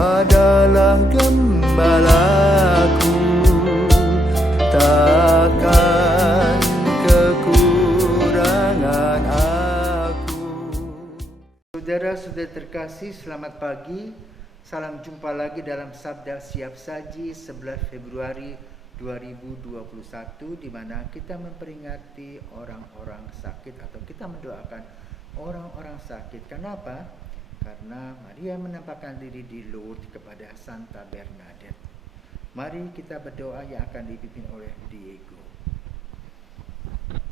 adalah gembalaku, takkan kekurangan aku. Saudara-saudara terkasih, selamat pagi. Salam jumpa lagi dalam Sabda Siap Saji 11 Februari 2021, di mana kita memperingati orang-orang sakit atau kita mendoakan orang-orang sakit. Kenapa? Karena Maria menampakkan diri di Lourdes kepada Santa Bernadette. Mari kita berdoa yang akan dipimpin oleh Diego.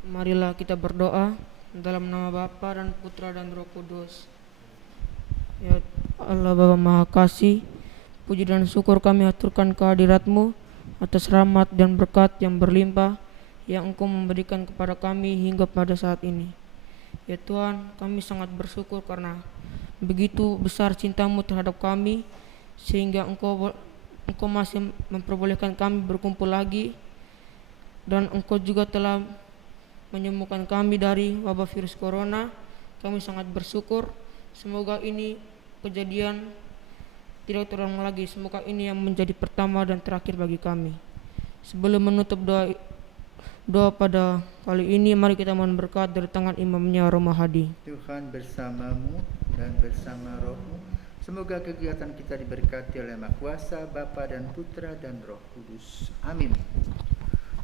Marilah kita berdoa dalam nama Bapa dan Putra dan Roh Kudus. Ya Allah Bapa Maha Kasih, puji dan syukur kami aturkan kehadirat-Mu atas rahmat dan berkat yang berlimpah yang Engkau memberikan kepada kami hingga pada saat ini. Ya Tuhan, kami sangat bersyukur karena begitu besar cinta-Mu terhadap kami, sehingga Engkau masih memperbolehkan kami berkumpul lagi, dan Engkau juga telah menyembuhkan kami dari wabah virus corona. Kami sangat bersyukur. Semoga ini kejadian tidak terulang lagi. Semoga ini yang menjadi pertama dan terakhir bagi kami. Sebelum menutup doa pada kali ini, mari kita mohon berkat dari tangan imamnya Romo Hadi. Tuhan bersamamu dan bersama rohmu. Semoga kegiatan kita diberkati oleh Maha Kuasa, Bapa dan Putra dan Roh Kudus. Amin.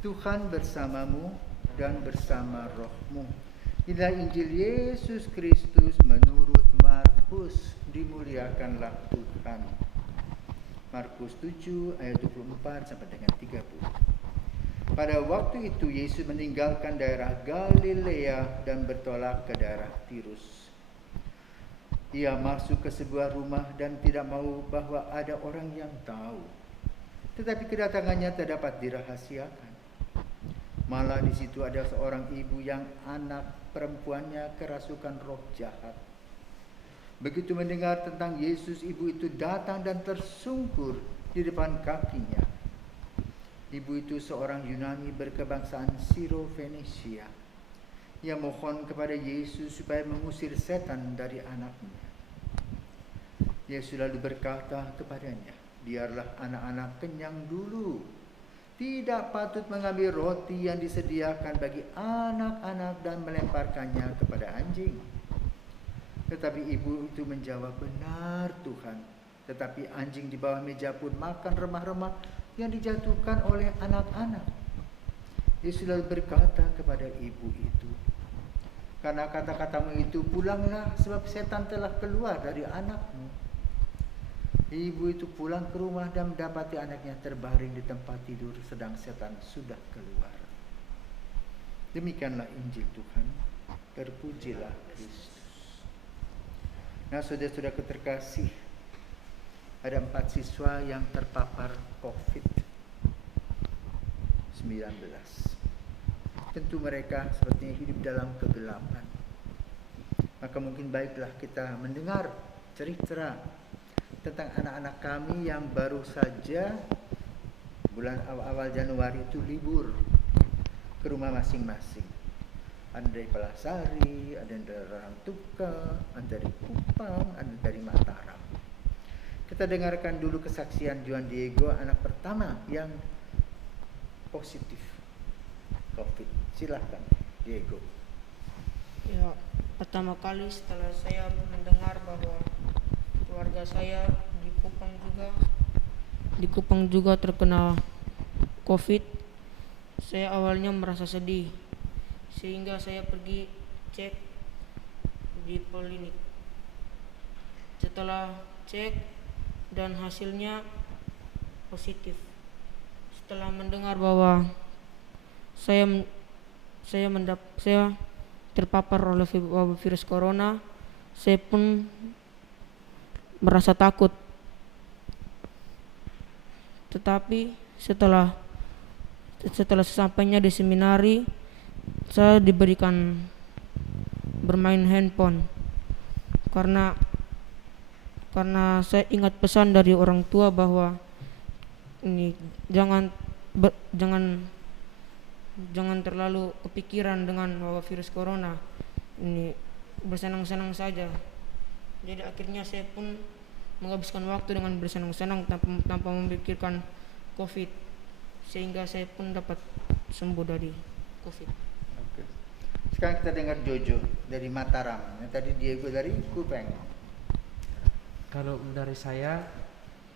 Tuhan bersamamu dan bersama rohmu. Inilah Injil Yesus Kristus menurut Markus. Dimuliakanlah Tuhan. Markus 7 ayat 24 sampai dengan 30. Pada waktu itu Yesus meninggalkan daerah Galilea dan bertolak ke daerah Tirus. Ia masuk ke sebuah rumah dan tidak mau bahwa ada orang yang tahu. Tetapi kedatangannya tidak dapat dirahasiakan. Malah di situ ada seorang ibu yang anak perempuannya kerasukan roh jahat. Begitu mendengar tentang Yesus, ibu itu datang dan tersungkur di depan kakinya. Ibu itu seorang Yunani berkebangsaan Siro-Fenisia. Ia mohon kepada Yesus supaya mengusir setan dari anaknya. Yesus lalu berkata kepadanya, biarlah anak-anak kenyang dulu. Tidak patut mengambil roti yang disediakan bagi anak-anak dan melemparkannya kepada anjing. Tetapi ibu itu menjawab, benar Tuhan. Tetapi anjing di bawah meja pun makan remah-remah yang dijatuhkan oleh anak-anak. Yesus lalu berkata kepada ibu itu, karena kata-katamu itu pulanglah, sebab setan telah keluar dari anakmu. Ibu itu pulang ke rumah dan mendapati anaknya terbaring di tempat tidur, sedang setan sudah keluar. Demikianlah Injil Tuhan. Terpujilah Kristus. Nah, saudara-saudara terkasih, ada 4 siswa yang terpapar COVID-19. Tentu mereka sepertinya hidup dalam kegelapan. Maka mungkin baiklah kita mendengar cerita tentang anak-anak kami yang baru saja bulan awal Januari itu libur ke rumah masing-masing. Ada dari Palasari, ada dari Rangtuka, ada dari Kupang, ada dari Mataram. Kita dengarkan dulu kesaksian Juan Diego, anak pertama yang positif COVID. Silahkan Diego. Ya, pertama kali setelah saya mendengar bahwa keluarga saya di Kupang juga terkena COVID, saya awalnya merasa sedih, sehingga saya pergi cek di Polinik. Setelah cek dan hasilnya positif. Setelah mendengar bahwa saya terpapar oleh wabah virus corona, saya pun merasa takut. Tetapi setelah sesampainya di seminari, saya diberikan bermain handphone karena saya ingat pesan dari orang tua bahwa ini jangan terlalu kepikiran dengan wabah virus corona. Ini bersenang-senang saja. Jadi akhirnya saya pun menghabiskan waktu dengan bersenang-senang tanpa memikirkan COVID, sehingga saya pun dapat sembuh dari COVID. Oke. Sekarang kita dengar Jojo dari Mataram. Yang tadi Diego dari Kupang. Kalau dari saya,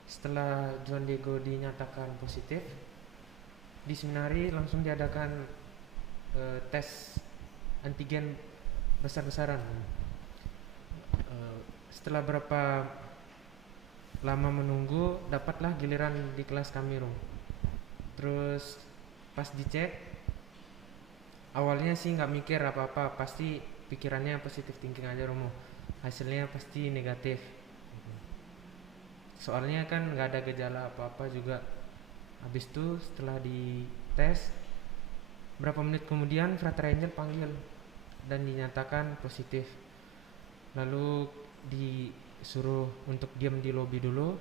setelah Juan Diego dinyatakan positif, di seminari langsung diadakan tes antigen besar-besaran. Setelah berapa lama menunggu, dapatlah giliran di kelas kami, Rom. Terus pas dicek, awalnya sih nggak mikir apa-apa, pasti pikirannya positif thinking aja, Romo. Hasilnya pasti negatif. Soalnya kan nggak ada gejala apa-apa juga. Habis itu setelah dites, berapa menit kemudian Frater Angel panggil dan dinyatakan positif. Lalu disuruh untuk diam di lobi dulu.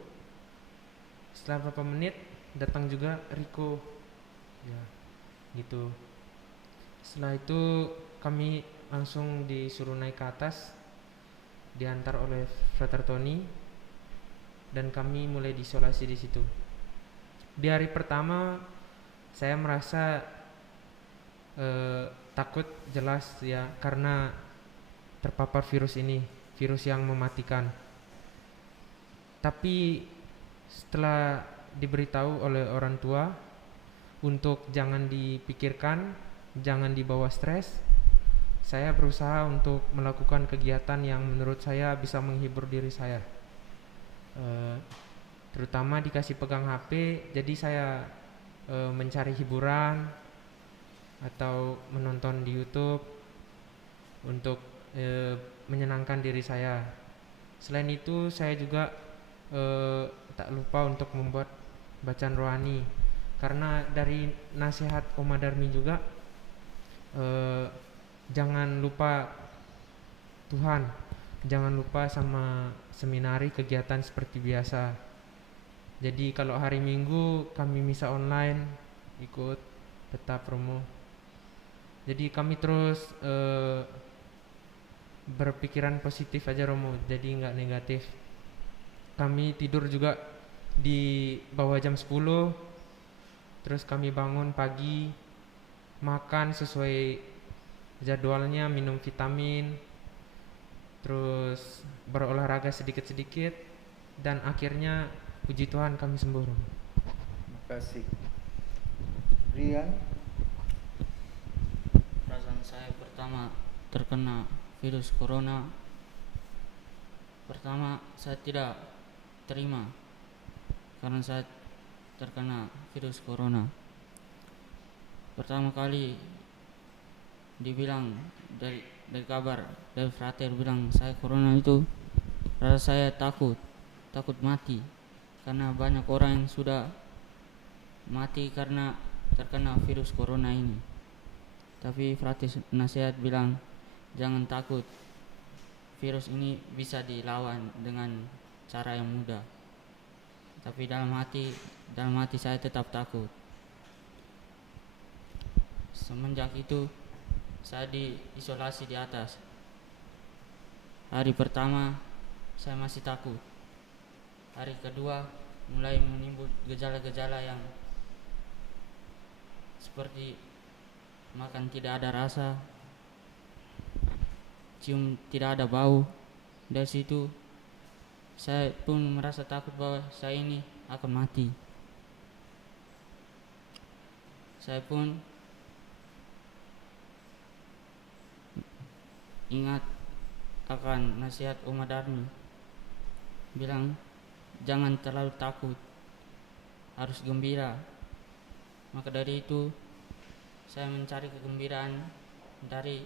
Setelah berapa menit datang juga Rico, ya gitu. Setelah itu kami langsung disuruh naik ke atas, diantar oleh Frater Tony, dan kami mulai diisolasi di situ. Di hari pertama saya merasa takut jelas ya, karena terpapar virus ini, virus yang mematikan. Tapi setelah diberitahu oleh orang tua untuk jangan dipikirkan, jangan dibawa stres, saya berusaha untuk melakukan kegiatan yang menurut saya bisa menghibur diri saya. Terutama dikasih pegang HP, jadi saya mencari hiburan atau menonton di YouTube untuk menyenangkan diri saya. Selain itu saya juga tak lupa untuk membuat bacaan rohani, karena dari nasihat Oma Darmi juga jangan lupa Tuhan, jangan lupa sama seminari, kegiatan seperti biasa. Jadi kalau hari Minggu kami misa online, ikut tetap Romo. Jadi kami terus berpikiran positif aja Romo, jadi nggak negatif. Kami tidur juga di bawah jam 10, terus kami bangun pagi, makan sesuai jadwalnya, minum vitamin, terus berolahraga sedikit-sedikit, dan akhirnya puji Tuhan kami sembuh. Terima kasih. Rian. Perasaan saya pertama terkena virus corona, pertama saya tidak terima karena saya terkena virus corona. Pertama kali dibilang dari kabar dari frater bilang saya corona itu, rasa saya takut mati, karena banyak orang yang sudah mati karena terkena virus corona ini. Tapi frater nasihat bilang jangan takut, virus ini bisa dilawan dengan cara yang mudah. Tapi dalam hati saya tetap takut. Semenjak itu saya diisolasi di atas. Hari pertama saya masih takut. Hari kedua mulai menimbul gejala-gejala yang seperti makan tidak ada rasa, cium tidak ada bau. Dari situ saya pun merasa takut bahwa saya ini akan mati. Saya pun ingat akan nasihat Oma Darmi, bilang jangan terlalu takut, harus gembira. Maka dari itu saya mencari kegembiraan dari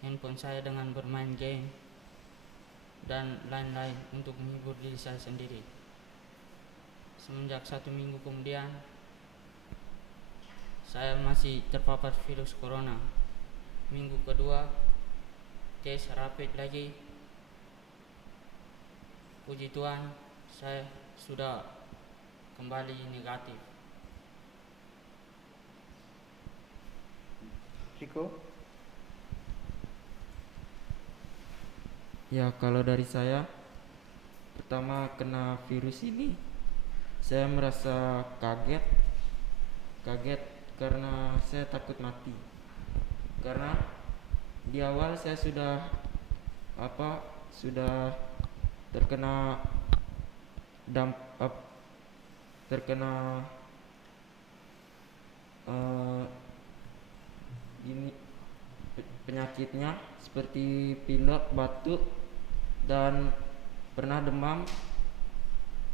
handphone saya dengan bermain game dan lain-lain untuk menghibur diri saya sendiri. Semenjak 1 minggu kemudian saya masih terpapar virus corona. Minggu kedua tes rapid lagi, puji Tuhan saya sudah kembali negatif. Rico. Ya, kalau dari saya pertama kena virus ini, saya merasa kaget karena saya takut mati. Karena di awal saya sudah terkena ini penyakitnya seperti pilek, batuk, dan pernah demam.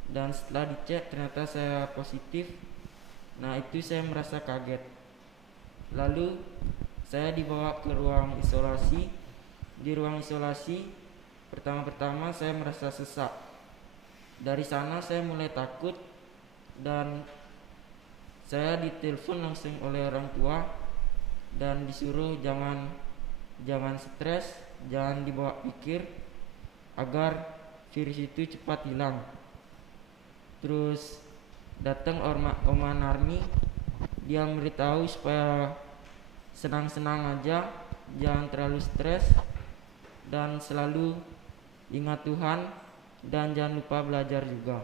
Dan setelah dicek ternyata saya positif. Nah, itu saya merasa kaget. Lalu saya dibawa ke ruang isolasi. Di ruang isolasi pertama-tama saya merasa sesak. Dari sana saya mulai takut dan saya ditelepon langsung oleh orang tua dan disuruh jangan stres, jangan dibawa pikir agar virus itu cepat hilang. Terus datang Oma Narmi, dia memberitahu supaya senang-senang aja, jangan terlalu stres dan selalu ingat Tuhan dan jangan lupa belajar juga.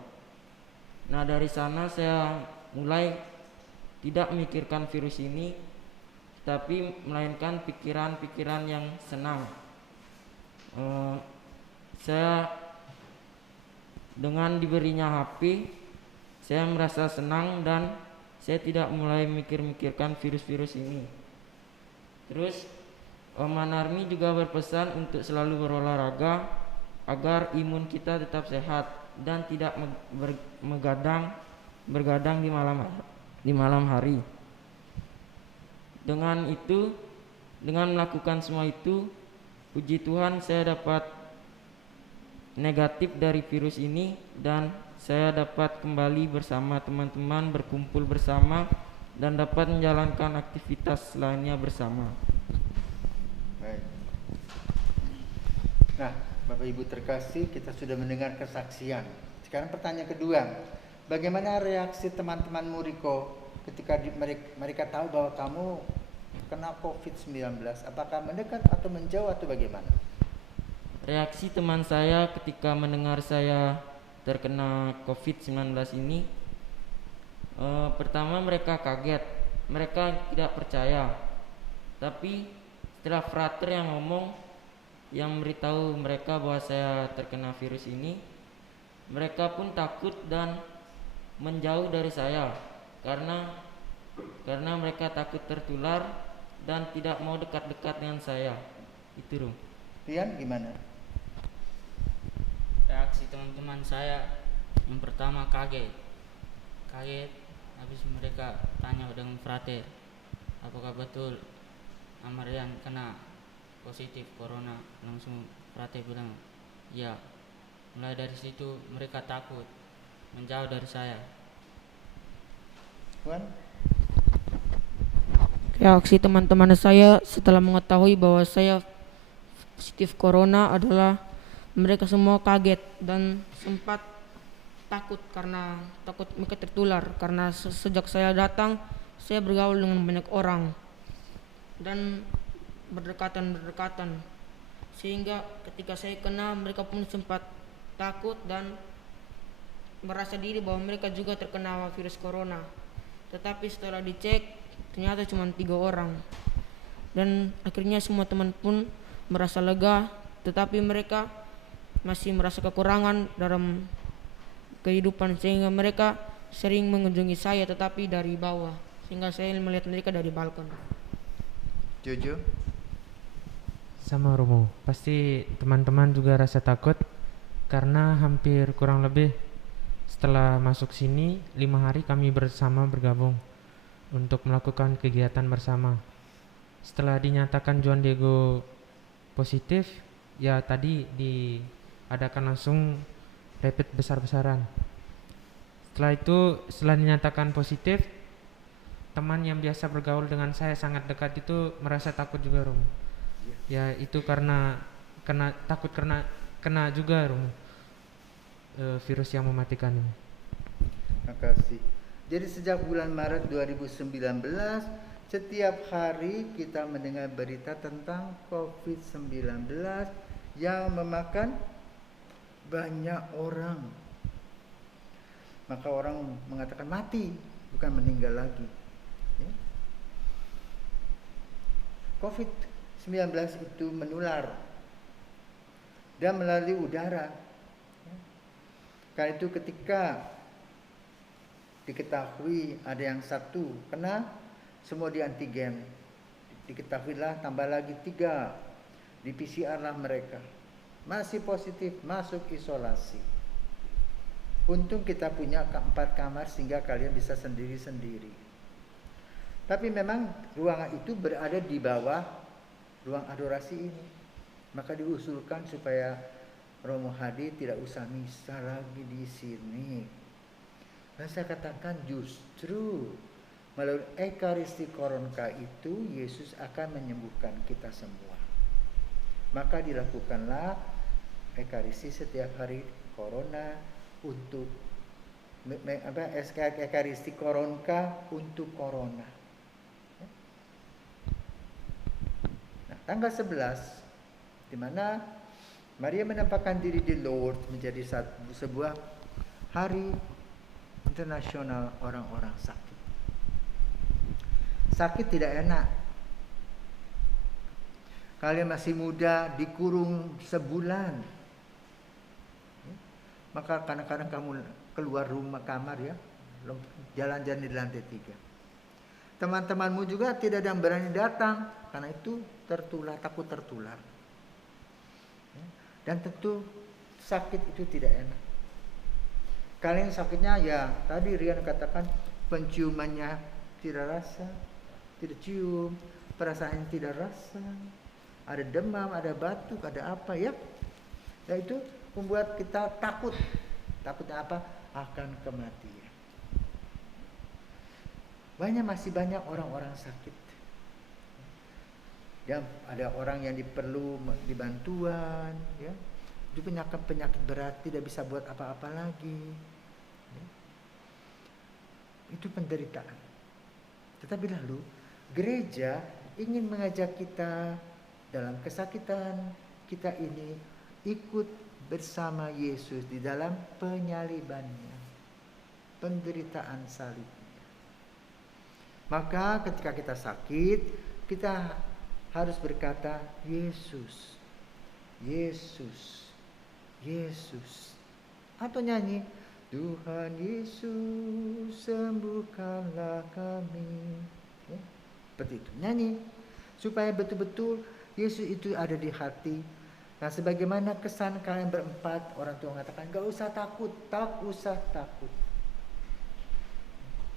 Nah, dari sana saya mulai tidak memikirkan virus ini, tapi melainkan pikiran-pikiran yang senang. Saya dengan diberinya HP, saya merasa senang dan saya tidak mulai mikir-mikirkan virus-virus ini. Terus Oma Narmi juga berpesan untuk selalu berolahraga agar imun kita tetap sehat dan tidak bergadang di malam hari. Dengan melakukan semua itu, puji Tuhan saya dapat negatif dari virus ini dan saya dapat kembali bersama teman-teman, berkumpul bersama dan dapat menjalankan aktivitas lainnya bersama. Baik. Nah, Bapak Ibu terkasih, kita sudah mendengar kesaksian. Sekarang pertanyaan kedua, bagaimana reaksi teman-temanmu Riko ketika mereka tahu bahwa kamu kena COVID-19? Apakah mendekat atau menjauh atau bagaimana? Reaksi teman saya ketika mendengar saya terkena COVID-19 ini, pertama mereka kaget, mereka tidak percaya. Tapi setelah frater yang ngomong, yang memberitahu mereka bahwa saya terkena virus ini, mereka pun takut dan menjauh dari saya karena mereka takut tertular dan tidak mau dekat-dekat dengan saya. Itu Rum. Rian gimana? Reaksi teman-teman saya yang pertama kaget. Habis mereka tanya dengan frater, apakah betul Amarian kena positif corona? Langsung frater bilang ya. Mulai dari situ mereka takut, menjauh dari saya. Juan? Reaksi teman-teman saya setelah mengetahui bahwa saya positif corona adalah mereka semua kaget dan sempat takut karena takut mereka tertular karena sejak saya datang saya bergaul dengan banyak orang dan berdekatan sehingga ketika saya kena mereka pun sempat takut dan merasa diri bahwa mereka juga terkena virus corona. Tetapi setelah dicek ternyata cuma 3 orang dan akhirnya semua teman pun merasa lega, tetapi mereka masih merasa kekurangan dalam kehidupan sehingga mereka sering mengunjungi saya tetapi dari bawah sehingga saya melihat mereka dari balkon. Jojo? Sama Romo, pasti teman-teman juga rasa takut karena hampir kurang lebih setelah masuk sini 5 hari kami bersama bergabung untuk melakukan kegiatan bersama. Setelah dinyatakan Juan Diego positif, ya tadi diadakan langsung rapid besar-besaran. Setelah itu, setelah dinyatakan positif, teman yang biasa bergaul dengan saya sangat dekat itu merasa takut juga Romo. Ya itu karena takut kena juga Romo, virus yang mematikan ini. Terima kasih. Jadi sejak bulan Maret 2019 setiap hari kita mendengar berita tentang COVID-19 yang memakan banyak orang. Maka orang mengatakan mati, bukan meninggal lagi. Ya. COVID-19 itu menular dan melalui udara. Ya. Karena itu ketika diketahui ada yang satu kena, semua di antigen. Diketahuilah tambah lagi 3, di PCR lah mereka. Masih positif, masuk isolasi. Untung kita punya 4 kamar sehingga kalian bisa sendiri-sendiri. Tapi memang ruangan itu berada di bawah ruang adorasi ini. Maka diusulkan supaya Romo Hadi tidak usah misa lagi di sini. Dan saya katakan justru melalui Ekaristi Koronka itu Yesus akan menyembuhkan kita semua. Maka dilakukanlah Ekaristi setiap hari Corona untuk Ekaristi Koronka untuk Corona. Nah, tanggal 11 di mana Maria menampakkan diri di Lourdes menjadi sebuah hari internasional orang-orang sakit. Sakit tidak enak. Kalian masih muda, dikurung sebulan. Maka kadang-kadang kamu keluar rumah kamar ya, jalan-jalan di lantai 3. Teman-temanmu juga tidak ada yang berani datang, karena itu takut tertular. Dan tentu sakit itu tidak enak. Kalian sakitnya ya, tadi Rian katakan penciumannya tidak rasa, tidak cium, perasaan tidak rasa, ada demam, ada batuk, ada apa ya. Ya itu membuat kita takut. Takutnya apa? Akan kematian. Masih banyak orang-orang sakit. Ya, ada orang yang perlu dibantuan, ya. Itu penyakit berat, tidak bisa buat apa-apa lagi. Ya. Itu penderitaan. Tetapi lalu gereja ingin mengajak kita dalam kesakitan kita ini ikut bersama Yesus di dalam penyalibannya, penderitaan salibnya. Maka ketika kita sakit, kita harus berkata Yesus, Yesus, Yesus. Atau nyanyi Tuhan Yesus sembuhkanlah kami. Ya, seperti itu. Nyanyi supaya betul-betul Yesus itu ada di hati. Nah, sebagaimana kesan kalian berempat, orang tua mengatakan gak usah takut, tak usah takut.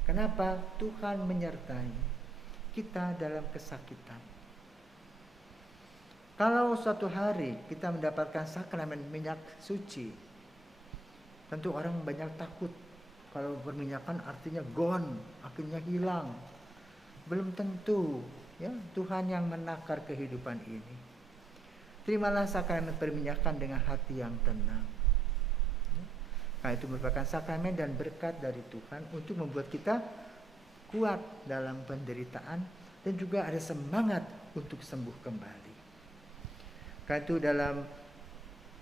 Kenapa? Tuhan menyertai kita dalam kesakitan. Kalau suatu hari kita mendapatkan sakramen minyak suci, tentu orang banyak takut. Kalau berminyakan artinya gone, akhirnya hilang. Belum tentu, ya, Tuhan yang menakar kehidupan ini. Terimalah sakramen perminyakan dengan hati yang tenang. Karena itu merupakan sakramen dan berkat dari Tuhan untuk membuat kita kuat dalam penderitaan dan juga ada semangat untuk sembuh kembali. Karena itu dalam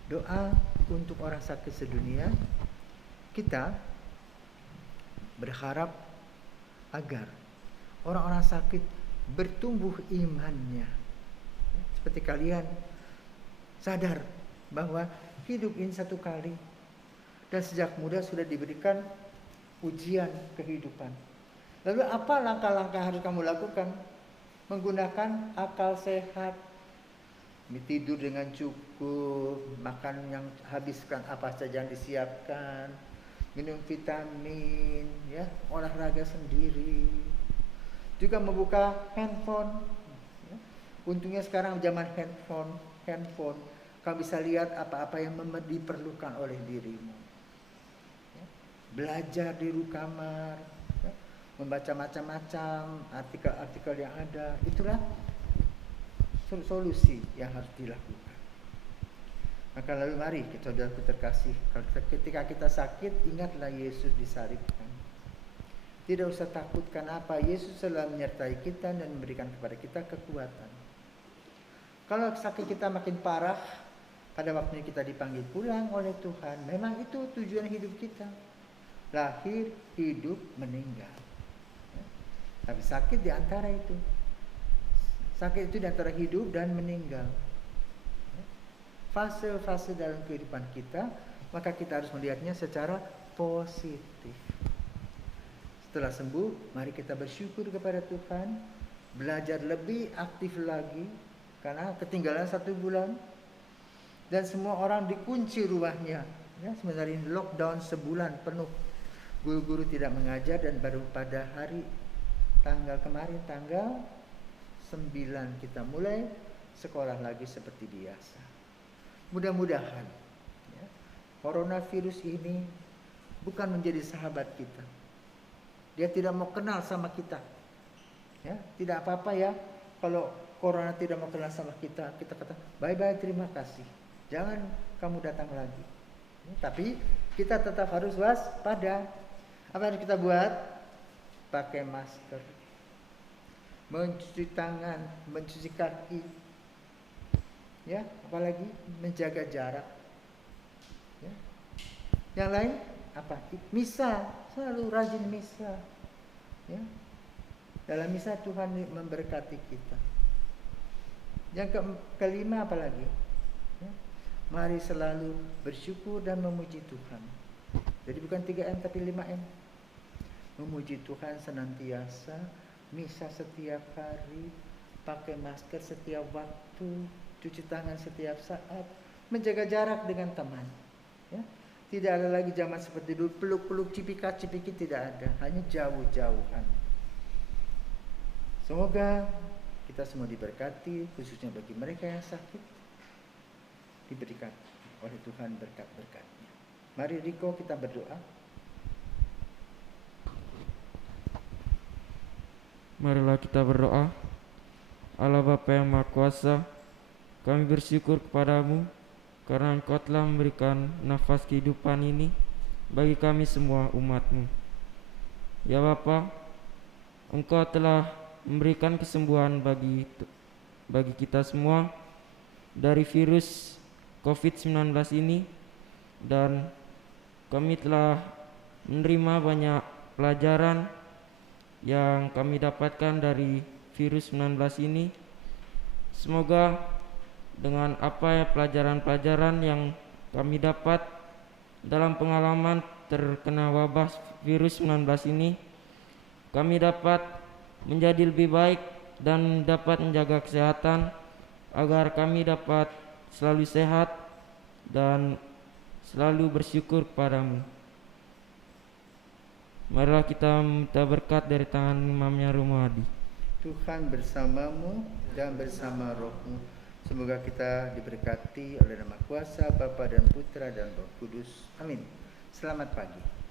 doa untuk orang sakit sedunia, kita berharap agar orang-orang sakit bertumbuh imannya. Seperti kalian sadar bahwa hidup ini satu kali dan sejak muda sudah diberikan ujian kehidupan. Lalu apa langkah-langkah harus kamu lakukan? Menggunakan akal sehat, tidur dengan cukup, makan yang habiskan apa saja yang disiapkan, minum vitamin, ya, olahraga sendiri, juga membuka handphone. Ya. Untungnya sekarang zaman handphone, kamu bisa lihat apa-apa yang diperlukan oleh dirimu. Ya. Belajar di kamar, ya. Membaca macam-macam artikel-artikel yang ada, itulah solusi yang harus dilakukan. Maka lalu mari kita saudaraku terkasih, ketika kita sakit ingatlah Yesus disalibkan. Tidak usah takut, karena apa? Yesus selalu menyertai kita dan memberikan kepada kita kekuatan. Kalau sakit kita makin parah, pada waktunya kita dipanggil pulang oleh Tuhan. Memang itu tujuan hidup kita. Lahir, hidup, meninggal. Tapi sakit di antara itu. Sakit itu di antara hidup dan meninggal. Fase-fase dalam kehidupan kita, maka kita harus melihatnya secara positif. Setelah sembuh, mari kita bersyukur kepada Tuhan, belajar lebih aktif lagi, karena ketinggalan 1 bulan, dan semua orang dikunci rumahnya. Ya, sebenarnya ini lockdown sebulan penuh. Guru-guru tidak mengajar, dan baru pada hari kemarin tanggal 9 kita mulai sekolah lagi seperti biasa. Mudah-mudahan ya, coronavirus ini bukan menjadi sahabat kita. Dia tidak mau kenal sama kita. Ya, tidak apa-apa ya kalau corona tidak mau kenal sama kita. Kita kata bye-bye, terima kasih. Jangan kamu datang lagi. Ya, tapi kita tetap harus waspada. Apa yang kita buat? Pakai masker, mencuci tangan, mencuci kaki. Ya, apalagi menjaga jarak. Ya. Yang lain apa? Misa, selalu rajin misa. Ya. Dalam misa Tuhan memberkati kita. Yang kelima apa lagi? Ya. Mari selalu bersyukur dan memuji Tuhan. Jadi bukan 3M tapi 5M. Memuji Tuhan senantiasa, misa setiap hari, pakai masker setiap waktu, cuci tangan setiap saat, menjaga jarak dengan teman. Ya. Tidak ada lagi zaman seperti dulu, peluk-peluk, cipika-cipiki, tidak ada. Hanya jauh-jauhan. Semoga kita semua diberkati, khususnya bagi mereka yang sakit, diberikan oleh Tuhan berkat-berkatnya. Mari Riko kita berdoa. Marilah kita berdoa. Allah Bapa yang Maha Kuasa, kami bersyukur kepadamu karena Engkau telah memberikan nafas kehidupan ini bagi kami semua umat-Mu. Ya Bapa, Engkau telah memberikan kesembuhan bagi kita semua dari virus COVID-19 ini, dan kami telah menerima banyak pelajaran yang kami dapatkan dari virus 19 ini. Semoga dengan apa ya pelajaran-pelajaran yang kami dapat dalam pengalaman terkena wabah virus 19 ini, kami dapat menjadi lebih baik dan dapat menjaga kesehatan agar kami dapat selalu sehat dan selalu bersyukur kepadamu. Marilah kita minta berkat dari tangan imamnya Rumadi. Tuhan bersamamu dan bersama rohmu. Semoga kita diberkati oleh Nama Kuasa, Bapa dan Putra dan Roh Kudus. Amin. Selamat pagi.